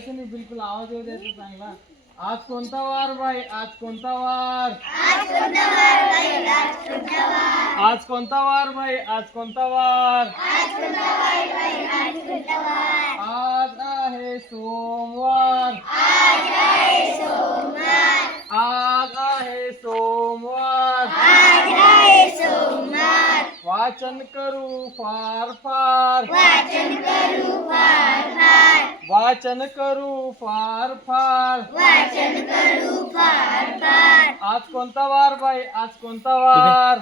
बोलायचं नाही बिलकुल आवाज येऊ द्यायचा चांगला. आज कोणता वार बाई? आज कोणता वार? आज कोणता वार बाई? आज कोणता वार आज आहे सोमवार आज आहे सोमवार वाचन करू फार फार. वाचन करू फार फार. आज कोणता वार बाई? आज कोणता वार?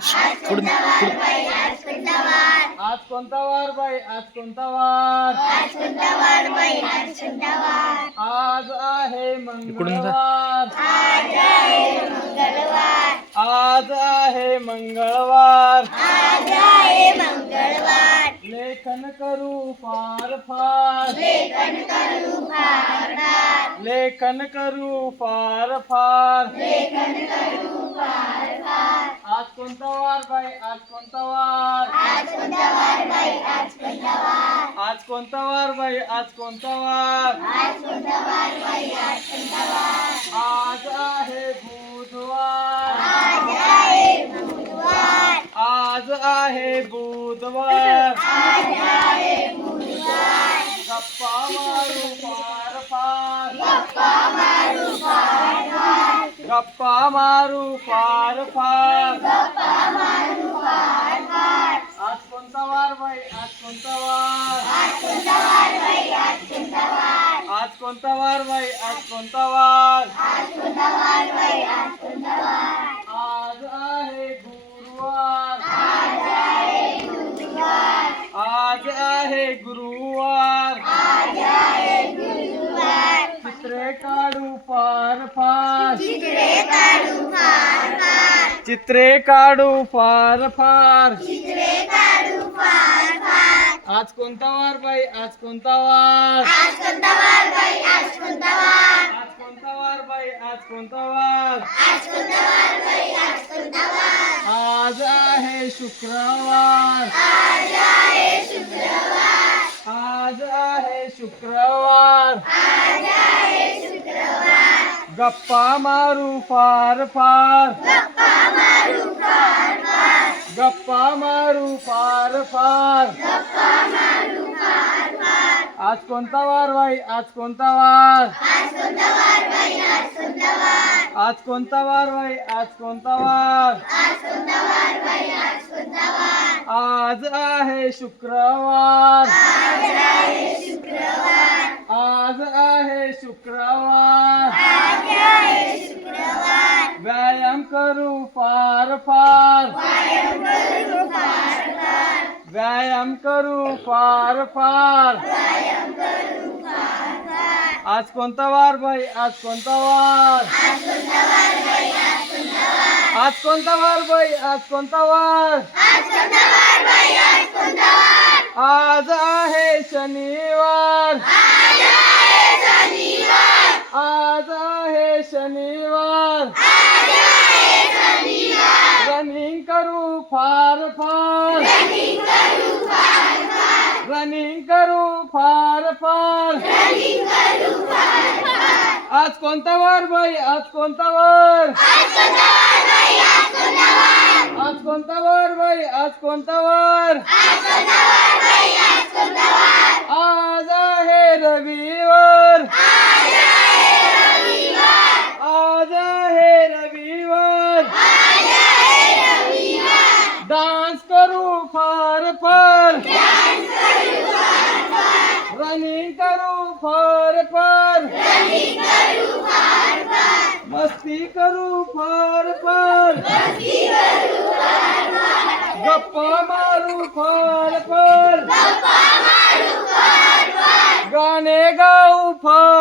आज कोणता वार बाई? आज कोणता वार? आज आहे मंगळवार. आज आहे मंगळवार. लेखन करू फार. फार. लेखन करू फार. फार. आज कोणता वार बाई? आज कोणता वार? आज कोणता वार बाई? आज कोणता वार? आज आहे बुधवार आज आहे बुधवार. गप्पा मारू फार फार गप्पा मारू फार फार आज कोणता वार बाई? आज कोणता वार? आज कोणता वार बाई? आज कोणता वार आज आहे गुरुवार आज आहे गुरुवार चित्रे काढू फार फार चित्रे काढू फार फार आज कोणता वार बाई? आज कोणता वार? आज कोणता वार बाई? आज कोणता वार? आज आहे शुक्रवार. आज गप्पा मारू फार फार गप्पा मारू फार फार आज कोणता वार बाई? आज कोणता वार? आज कोणता वार बाई? आज कोणता वार? आज आहे शुक्रवार आज आहे शुक्रवार व्यायाम करू फार फार. व्यायाम करू फार फार. आज कोणता वार भाई आज कोणता वार? आज कोणता वार भाई आज कोणता वार? आज आहे शनिवार. आज आहे शनिवार रनिंग करू फार फार. रनिंग करू फार फार. आज कोणता वार बाई? आज कोणता वार? आज कोणता वार बाई? आज कोणता वार? रनिंग करू फार फार. मस्ती करू फार फार. गप्पा मारू फार फार. गाणे गाऊ फार